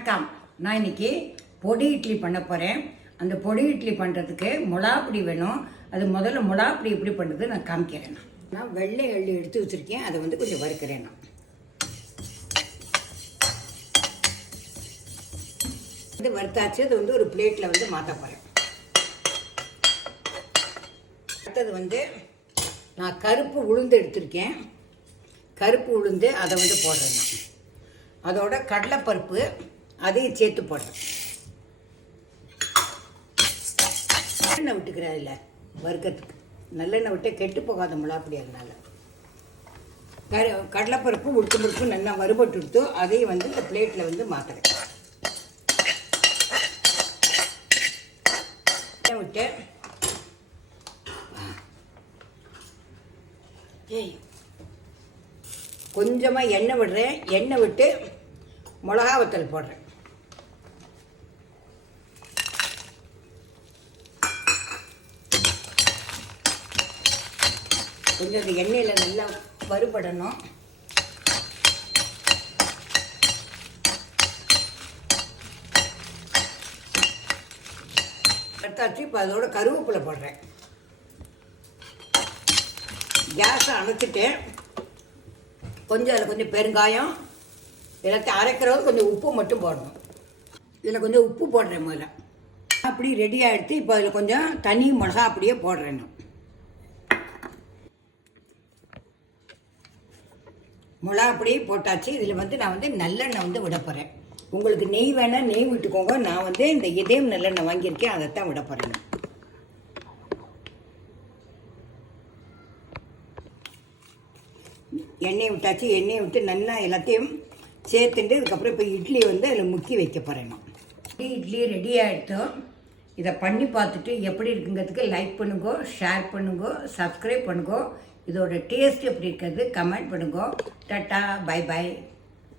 வணக்கம். நான் இன்னைக்கு பொடி இட்லி பண்ண போகிறேன். அந்த பொடி இட்லி பண்ணுறதுக்கு மிளகாப்பொடி வேணும். அது முதல்ல மிளகாப்பொடி எப்படி பண்ணுறது நான் காமிக்கிறேன். நான் வெள்ளை எள்ளு எடுத்து வச்சுருக்கேன். அதை கொஞ்சம் வறுக்கிறேன். நான் இது வறுத்தாச்சு. அது ஒரு பிளேட்டில் மாற்ற போகிறேன். அடுத்தது நான் கருப்பு உளுந்து எடுத்திருக்கேன். கருப்பு உளுந்து அதை போடுறேன். நான் அதோட கடலைப்பருப்பு அதையும் சேர்த்து போடுறேன். நல்லெண்ணெய் விட்டுக்கிறேன். அதில் வறுக்கிறதுக்கு நல்லெண்ணெய் விட்டு கெட்டு போகாத மிளகாப்பொடி. அதனால கடலைப்பருப்பு உளுத்தம்பருப்பு நல்லா வறுபட்டு எடுத்து அதையும் இந்த பிளேட்டில் மாற்றுறேன். விட்டு கொஞ்சமாக எண்ணெய் விடுறேன். எண்ணெய் விட்டு மிளகா வத்தல் போடுறேன். கொஞ்சம் அந்த எண்ணெயில் நல்லா வறுபடணும். எடுத்தாச்சு. இப்போ அதோட கருவேப்பிலை போடுறேன். கேஸை அணைச்சிட்டு அதில் பெருங்காயம் எல்லாத்தையும் அரைக்கிறவங்க கொஞ்சம் உப்பு மட்டும் போடணும். இதில் கொஞ்சம் உப்பு போடுறேன். முதல்ல அப்படி ரெடி ஆகிடுச்சு. இப்போ அதில் கொஞ்சம் தனி மிளகா அப்படியே போடுறேன். நான் மிளகா அப்படியே போட்டாச்சு. இதில் நான் நல்லெண்ணெய் விட போகிறேன். உங்களுக்கு நெய் வேணால் நெய் விட்டுக்கோங்க. நான் இந்த இதயம் நல்லெண்ணெய் வாங்கியிருக்கேன். அதைத்தான் விட போகிறேன். எண்ணெய் விட்டாச்சு. எண்ணெயை விட்டு நல்லா எல்லாத்தையும் சேர்த்துட்டு அதுக்கப்புறம் இப்போ இட்லி அதில் முக்கி வைக்க போகிறேன். நான் இட்லி ரெடி ஆகிட்டோம். இதை பண்ணி பார்த்துட்டு எப்படி இருக்குங்கிறதுக்கு லைக் பண்ணுங்க, ஷேர் பண்ணுங்க, சப்ஸ்கிரைப் பண்ணுங்க. இதோட டேஸ்ட் எப்படி இருக்கிறது கமெண்ட் பண்ணுங்க. Tata, bye by.